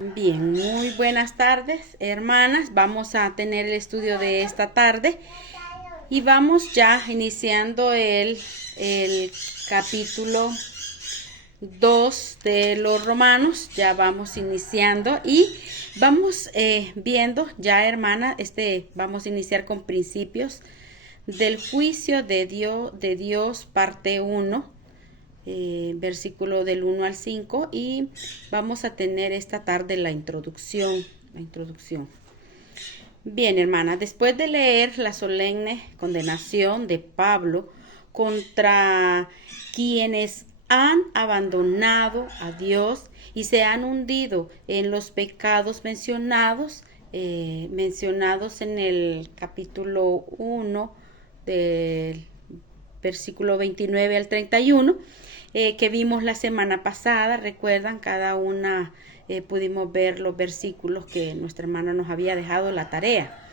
Bien, muy buenas tardes, hermanas. Vamos a tener el estudio de esta tarde y vamos ya iniciando el capítulo 2 de los Romanos. Ya vamos iniciando y vamos viendo ya, hermana, vamos a iniciar con principios del juicio de Dios, parte uno, versículo del 1 al 5, y vamos a tener esta tarde la introducción. Bien, hermana, después de leer la solemne condenación de Pablo contra quienes han abandonado a Dios y se han hundido en los pecados mencionados en el capítulo 1 del versículo 29 al 31, que vimos la semana pasada. Recuerdan, cada una pudimos ver los versículos que nuestra hermana nos había dejado la tarea.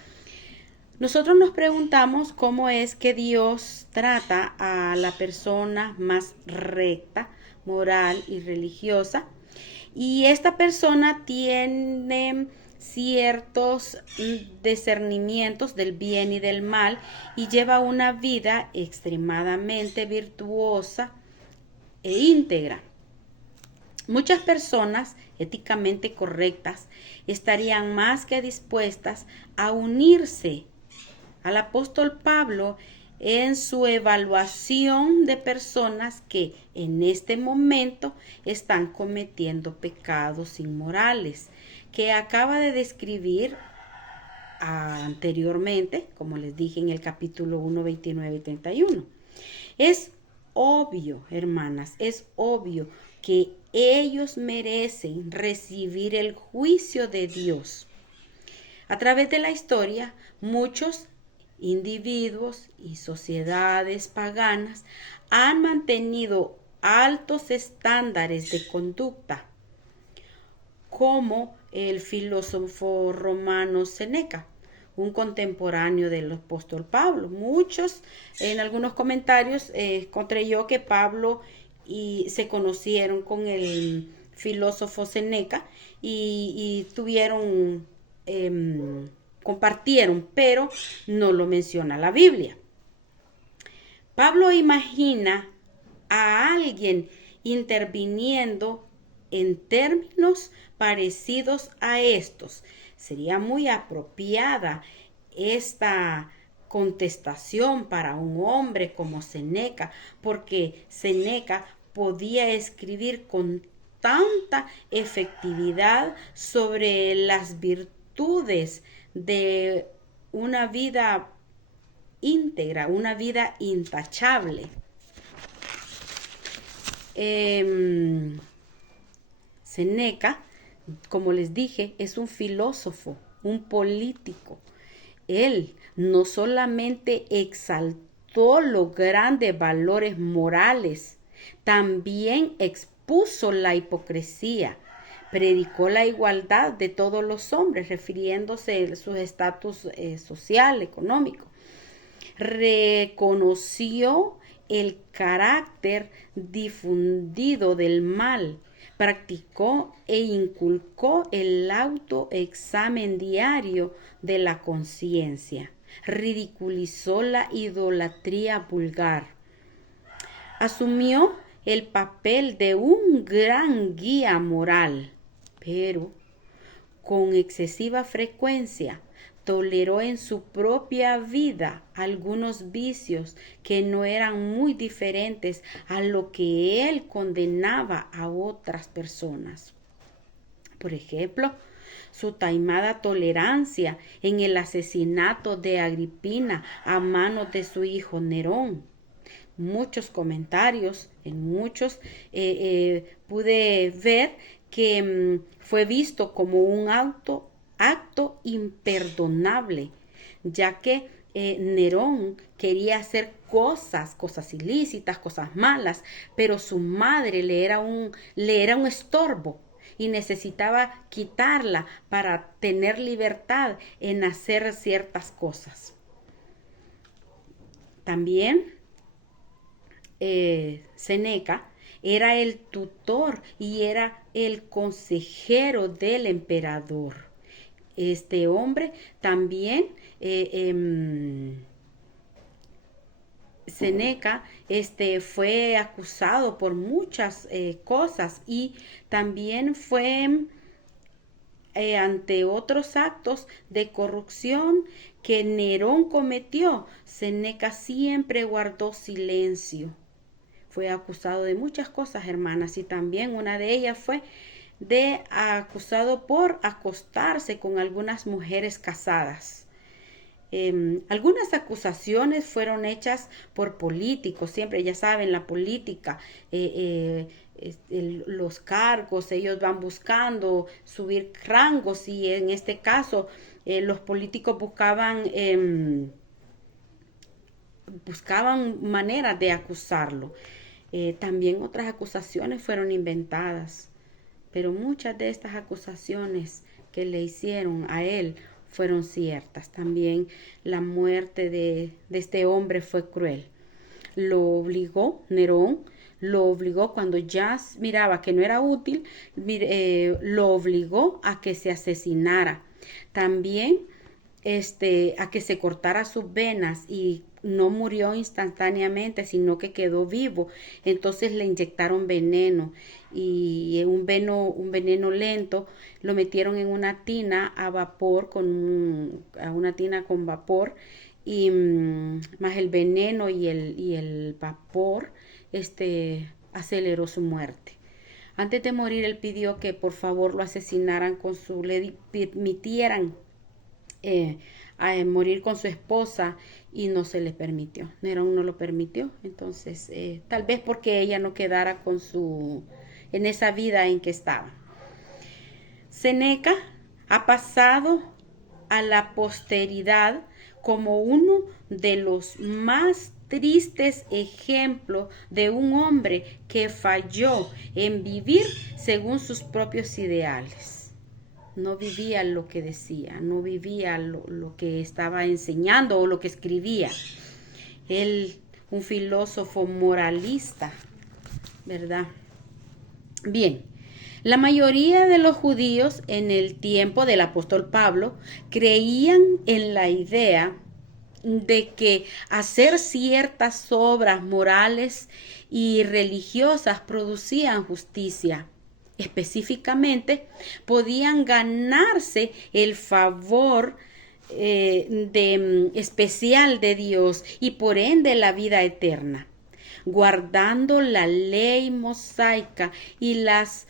Nosotros nos preguntamos cómo es que Dios trata a la persona más recta, moral y religiosa. Y esta persona tiene ciertos discernimientos del bien y del mal y lleva una vida extremadamente virtuosa e íntegra. Muchas personas éticamente correctas estarían más que dispuestas a unirse al apóstol Pablo en su evaluación de personas que en este momento están cometiendo pecados inmorales, que acaba de describir anteriormente, como les dije en el capítulo 1, 29 y 31. Es obvio, hermanas, es obvio que ellos merecen recibir el juicio de Dios. A través de la historia, muchos individuos y sociedades paganas han mantenido altos estándares de conducta, como el filósofo romano Séneca, un contemporáneo del apóstol Pablo. Muchos, en algunos comentarios, encontré yo que Pablo se conocieron con el filósofo Séneca y tuvieron, compartieron, pero no lo menciona la Biblia. Pablo imagina a alguien interviniendo en términos parecidos a estos. Sería muy apropiada esta contestación para un hombre como Séneca, porque Séneca podía escribir con tanta efectividad sobre las virtudes de una vida íntegra, una vida intachable. Séneca, como les dije, es un filósofo, un político. Él no solamente exaltó los grandes valores morales, también expuso la hipocresía, predicó la igualdad de todos los hombres, refiriéndose a su estatus social, económico. Reconoció el carácter difundido del mal, practicó e inculcó el autoexamen diario de la conciencia, ridiculizó la idolatría vulgar, asumió el papel de un gran guía moral, pero con excesiva frecuencia toleró en su propia vida algunos vicios que no eran muy diferentes a lo que él condenaba a otras personas. Por ejemplo, su taimada tolerancia en el asesinato de Agripina a manos de su hijo Nerón. Muchos comentarios, en muchos pude ver que fue visto como un acto imperdonable, ya que Nerón quería hacer cosas ilícitas, cosas malas, pero su madre le era un estorbo y necesitaba quitarla para tener libertad en hacer ciertas cosas. También Séneca era el tutor y era el consejero del emperador. Este hombre también, Seneca, fue acusado por muchas cosas y también fue ante otros actos de corrupción que Nerón cometió. Seneca siempre guardó silencio. Fue acusado de muchas cosas, hermanas, y también una de ellas fue acusado por acostarse con algunas mujeres casadas. Algunas acusaciones fueron hechas por políticos, siempre ya saben, la política, los cargos, ellos van buscando subir rangos y en este caso los políticos buscaban maneras de acusarlo. También otras acusaciones fueron inventadas, pero muchas de estas acusaciones que le hicieron a él fueron ciertas. También la muerte de este hombre fue cruel. Nerón lo obligó cuando ya miraba que no era útil, lo obligó a que se asesinara. También a que se cortara sus venas y no murió instantáneamente, sino que quedó vivo. Entonces le inyectaron veneno y un veneno lento, lo metieron en una tina a vapor, una tina con vapor y más el veneno y el vapor, aceleró su muerte. Antes de morir, él pidió que por favor lo asesinaran le permitieran a morir con su esposa y no se le permitió. Nerón no lo permitió, entonces tal vez porque ella no quedara en esa vida en que estaba. Seneca ha pasado a la posteridad como uno de los más tristes ejemplos de un hombre que falló en vivir según sus propios ideales. No vivía lo que decía, no vivía lo que estaba enseñando o lo que escribía. Él, un filósofo moralista, ¿verdad? Bien, la mayoría de los judíos en el tiempo del apóstol Pablo creían en la idea de que hacer ciertas obras morales y religiosas producían justicia. Específicamente, podían ganarse el favor especial de Dios y por ende la vida eterna, guardando la ley mosaica y las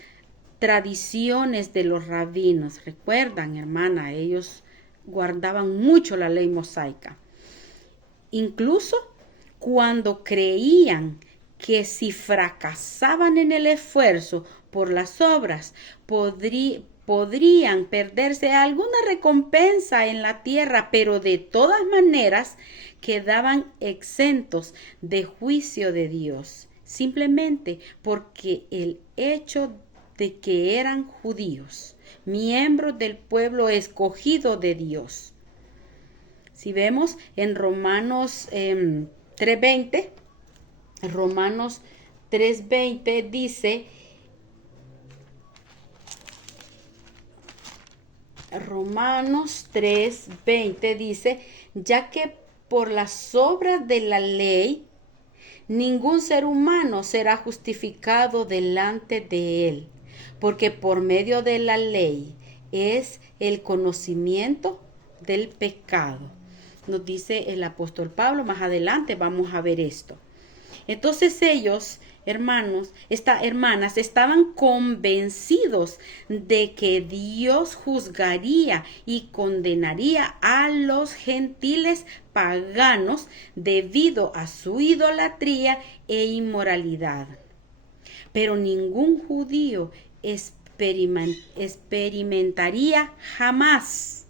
tradiciones de los rabinos. Recuerdan, hermana, ellos guardaban mucho la ley mosaica. Incluso cuando creían que si fracasaban en el esfuerzo por las obras, podrían perderse alguna recompensa en la tierra, pero de todas maneras quedaban exentos de juicio de Dios, simplemente porque el hecho de que eran judíos, miembros del pueblo escogido de Dios. Si vemos en Romanos 3:20, Romanos 3:20 dice, Romanos 3:20 dice, ya que por las obras de la ley, ningún ser humano será justificado delante de él, porque por medio de la ley es el conocimiento del pecado. Nos dice el apóstol Pablo, más adelante vamos a ver esto. Entonces ellos, hermanas, estaban convencidos de que Dios juzgaría y condenaría a los gentiles paganos debido a su idolatría e inmoralidad. Pero ningún judío experimentaría jamás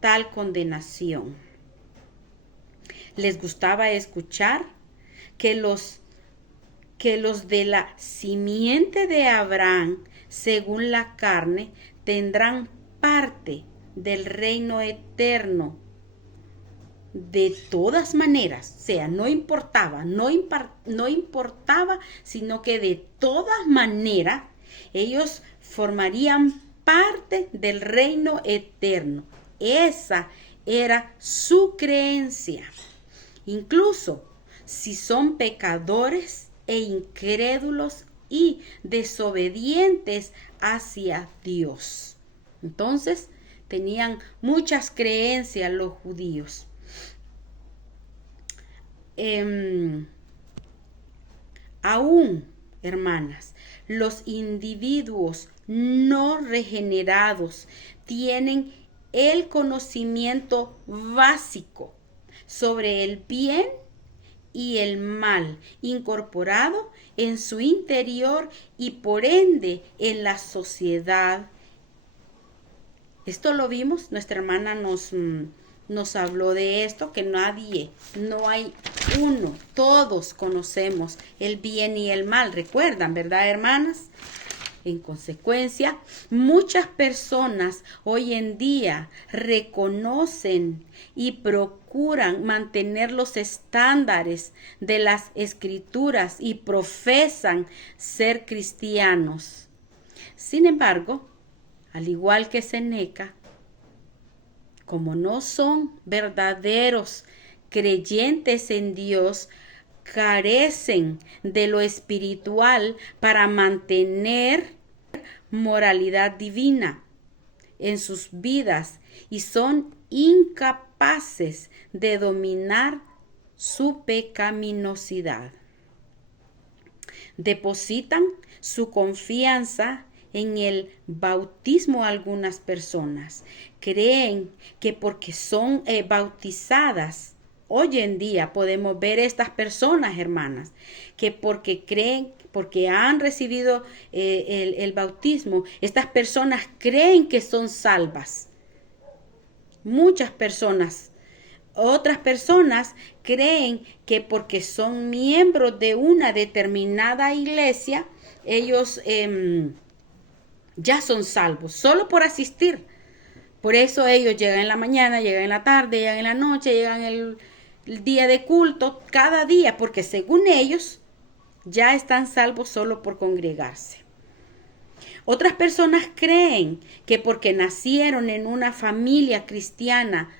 tal condenación. Les gustaba escuchar que los de la simiente de Abraham, según la carne, tendrán parte del reino eterno. de todas maneras, o sea, no importaba, no importaba, sino que de todas maneras ellos formarían parte del reino eterno. Esa era su creencia. Incluso si son pecadores e incrédulos y desobedientes hacia Dios. Entonces, tenían muchas creencias los judíos. Aún, hermanas, los individuos no regenerados tienen el conocimiento básico sobre el bien y el mal incorporado en su interior y por ende en la sociedad. Esto lo vimos, nuestra hermana nos habló de esto, que no hay uno, todos conocemos el bien y el mal, recuerdan, ¿verdad, hermanas? En consecuencia, muchas personas hoy en día reconocen y procuran mantener los estándares de las escrituras y profesan ser cristianos. Sin embargo, al igual que Séneca, como no son verdaderos creyentes en Dios, carecen de lo espiritual para mantener moralidad divina en sus vidas y son incapaces de dominar su pecaminosidad. Depositan su confianza en el bautismo algunas personas. Creen que porque son bautizadas, hoy en día podemos ver estas personas, hermanas, que porque han recibido el bautismo, estas personas creen que son salvas. Muchas personas. Otras personas creen que porque son miembros de una determinada iglesia, ellos ya son salvos, solo por asistir. Por eso ellos llegan en la mañana, llegan en la tarde, llegan en la noche, llegan el día de culto, cada día, porque según ellos ya están salvos solo por congregarse. Otras personas creen que porque nacieron en una familia cristiana,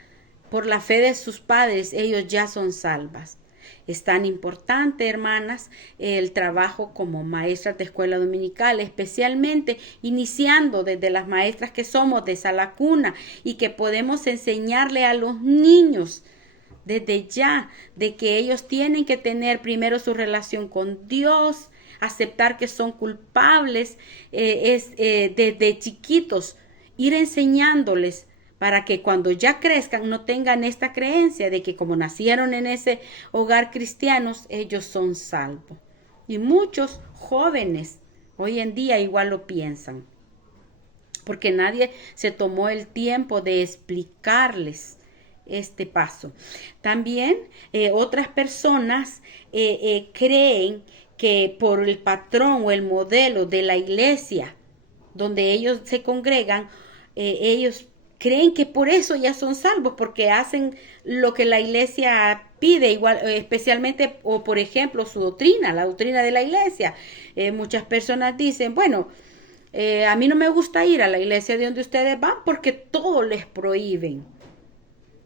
por la fe de sus padres, ellos ya son salvas. Es tan importante, hermanas, el trabajo como maestras de escuela dominical, especialmente iniciando desde las maestras que somos de la cuna y que podemos enseñarle a los niños desde ya de que ellos tienen que tener primero su relación con Dios, aceptar que son culpables, desde chiquitos, ir enseñándoles para que cuando ya crezcan no tengan esta creencia de que como nacieron en ese hogar cristianos, ellos son salvos. Y muchos jóvenes hoy en día igual lo piensan, porque nadie se tomó el tiempo de explicarles este paso. También otras personas creen que por el patrón o el modelo de la iglesia donde ellos se congregan, ellos creen que por eso ya son salvos, porque hacen lo que la iglesia pide, igual, especialmente, o por ejemplo, su doctrina, la doctrina de la iglesia. Muchas personas dicen, bueno, a mí no me gusta ir a la iglesia de donde ustedes van porque todo les prohíben.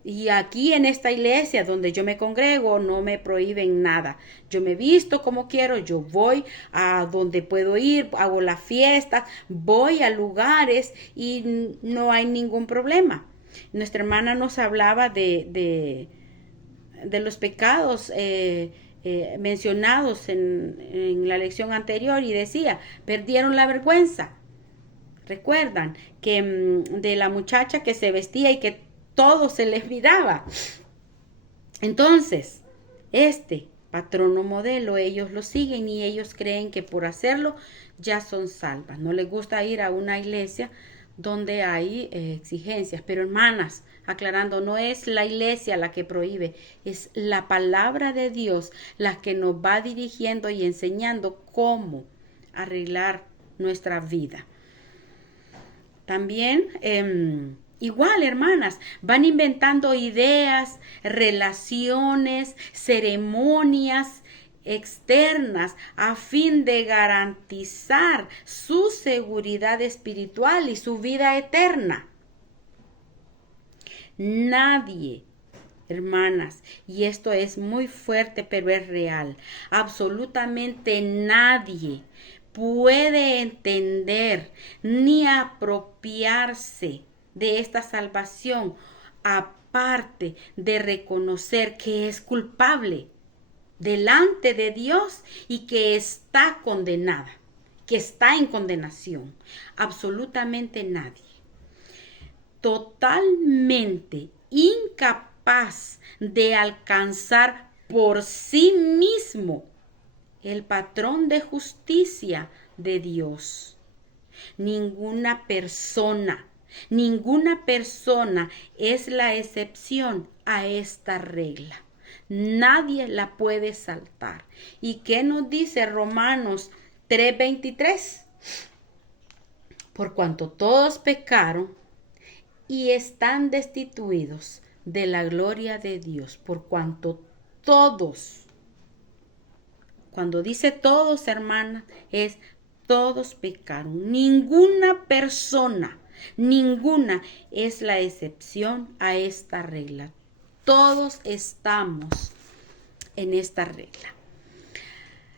Y aquí en esta iglesia donde yo me congrego no me prohíben nada. Yo me visto como quiero, yo voy a donde puedo ir, hago la fiesta, voy a lugares y no hay ningún problema. Nuestra hermana nos hablaba de los pecados mencionados en la lección anterior y decía, perdieron la vergüenza. Recuerdan que de la muchacha que se vestía y que todo se les miraba. Entonces, este patrón o modelo, ellos lo siguen y ellos creen que por hacerlo ya son salvas. No les gusta ir a una iglesia donde hay exigencias. Pero hermanas, aclarando, no es la iglesia la que prohíbe, es la palabra de Dios la que nos va dirigiendo y enseñando cómo arreglar nuestra vida. También Igual, hermanas, van inventando ideas, relaciones, ceremonias externas a fin de garantizar su seguridad espiritual y su vida eterna. Nadie, hermanas, y esto es muy fuerte, pero es real, absolutamente nadie puede entender ni apropiarse de esta salvación aparte de reconocer que es culpable delante de Dios y que está condenada, que está en condenación. Absolutamente nadie. Totalmente incapaz de alcanzar por sí mismo el patrón de justicia de Dios. Ninguna persona es la excepción a esta regla. Nadie la puede saltar. ¿Y qué nos dice Romanos 3:23? Por cuanto todos pecaron y están destituidos de la gloria de Dios, por cuanto todos, cuando dice todos, hermanas, es todos pecaron. Ninguna persona, ninguna es la excepción a esta regla. Todos estamos en esta regla.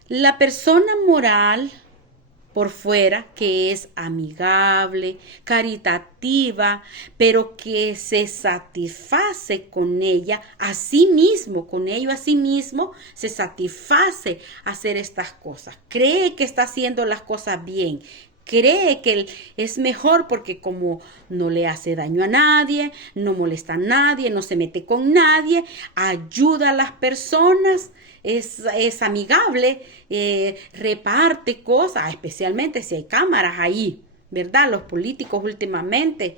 La persona moral por fuera, que es amigable, caritativa, pero que se satisface con ella a sí mismo, con ello a sí mismo, se satisface hacer estas cosas. Cree que está haciendo las cosas bien. Cree que es mejor porque como no le hace daño a nadie, no molesta a nadie, no se mete con nadie, ayuda a las personas, es amigable, reparte cosas, especialmente si hay cámaras ahí, ¿verdad? Los políticos últimamente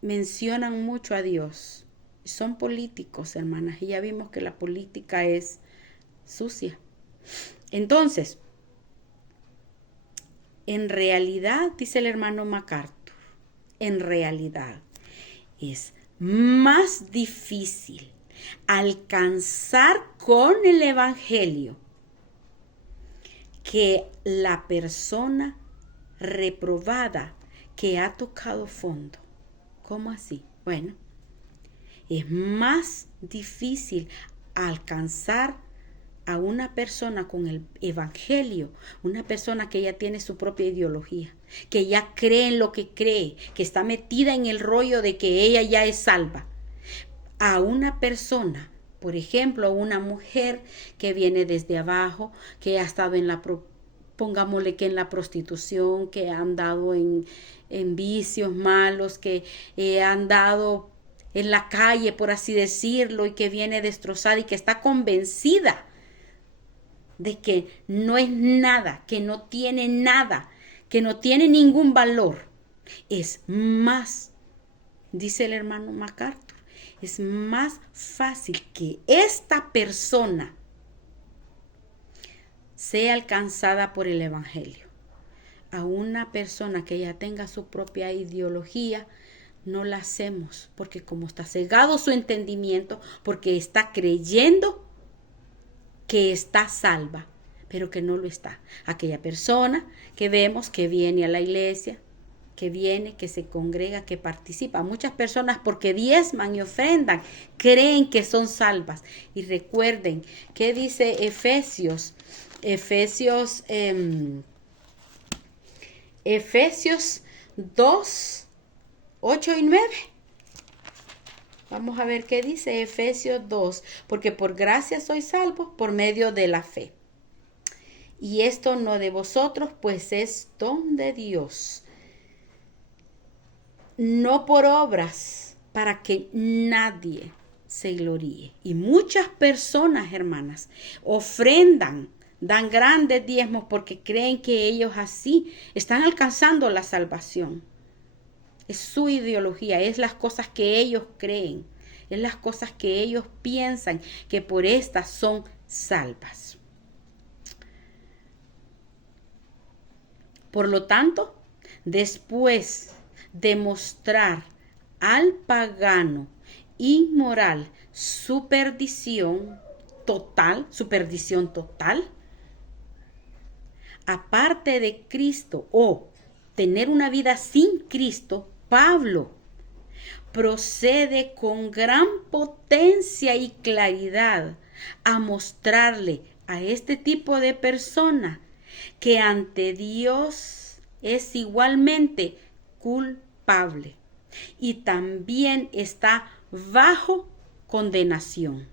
mencionan mucho a Dios. Son políticos, hermanas, y ya vimos que la política es sucia. Entonces, en realidad, dice el hermano MacArthur, en realidad es más difícil alcanzar con el Evangelio que la persona reprobada que ha tocado fondo. ¿Cómo así? Bueno, es más difícil alcanzar a una persona con el Evangelio, una persona que ya tiene su propia ideología, que ya cree en lo que cree, que está metida en el rollo de que ella ya es salva, a una persona, por ejemplo, una mujer que viene desde abajo, que ha estado en pongámosle que en la prostitución, que ha andado en vicios malos, que ha andado en la calle, por así decirlo, y que viene destrozada y que está convencida de que no es nada, que no tiene nada, que no tiene ningún valor. Es más, dice el hermano MacArthur, es más fácil que esta persona sea alcanzada por el Evangelio. A una persona que ya tenga su propia ideología, no la hacemos, porque como está cegado su entendimiento, porque está creyendo que está salva, pero que no lo está. Aquella persona que vemos que viene a la iglesia, que viene, que se congrega, que participa. Muchas personas porque diezman y ofrendan, creen que son salvas. Y recuerden, ¿qué dice Efesios? Efesios 2, 8 y 9. Vamos a ver qué dice Efesios 2. Porque por gracia sois salvos por medio de la fe. Y esto no de vosotros, pues es don de Dios. No por obras, para que nadie se gloríe. Y muchas personas, hermanas, ofrendan, dan grandes diezmos porque creen que ellos así están alcanzando la salvación. Es su ideología, es las cosas que ellos creen, es las cosas que ellos piensan que por estas son salvas. Por lo tanto, después demostrar al pagano inmoral superstición total, aparte de Cristo o tener una vida sin Cristo, Pablo procede con gran potencia y claridad a mostrarle a este tipo de persona que ante Dios es igualmente culpable y también está bajo condenación.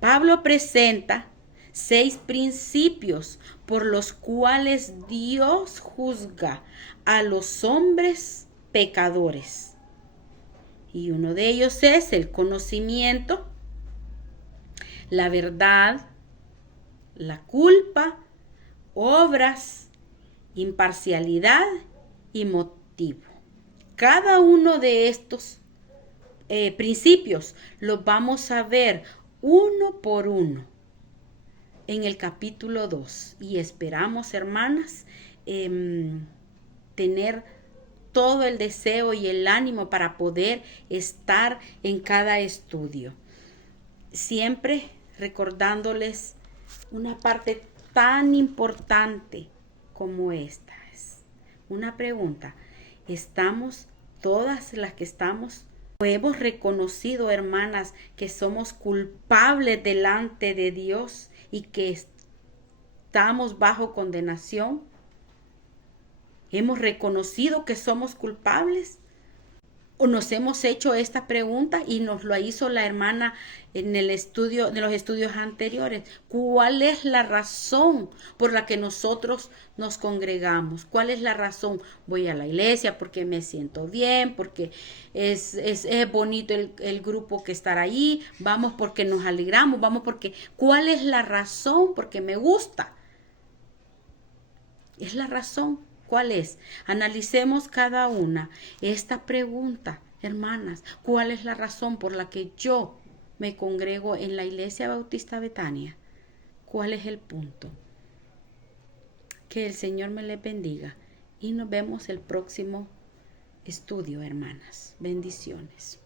Pablo presenta 6 principios por los cuales Dios juzga a los hombres pecadores. Y uno de ellos es el conocimiento, la verdad, la culpa, obras, imparcialidad y motivo. Cada uno de estos principios los vamos a ver uno por uno en el capítulo 2 y esperamos, hermanas, tener todo el deseo y el ánimo para poder estar en cada estudio. Siempre recordándoles una parte tan importante como esta. Es una pregunta. ¿Estamos todas las que estamos? ¿O hemos reconocido, hermanas, que somos culpables delante de Dios y que estamos bajo condenación? ¿Hemos reconocido que somos culpables? ¿O nos hemos hecho esta pregunta y nos lo hizo la hermana en el estudio, de los estudios anteriores? ¿Cuál es la razón por la que nosotros nos congregamos? ¿Cuál es la razón? Voy a la iglesia porque me siento bien, porque es bonito el grupo que estar ahí, vamos porque nos alegramos, vamos porque... ¿Cuál es la razón? Porque me gusta. Es la razón. ¿Cuál es? Analicemos cada una. Esta pregunta, hermanas, ¿cuál es la razón por la que yo me congrego en la Iglesia Bautista Betania? ¿Cuál es el punto? Que el Señor me les bendiga y nos vemos el próximo estudio, hermanas. Bendiciones.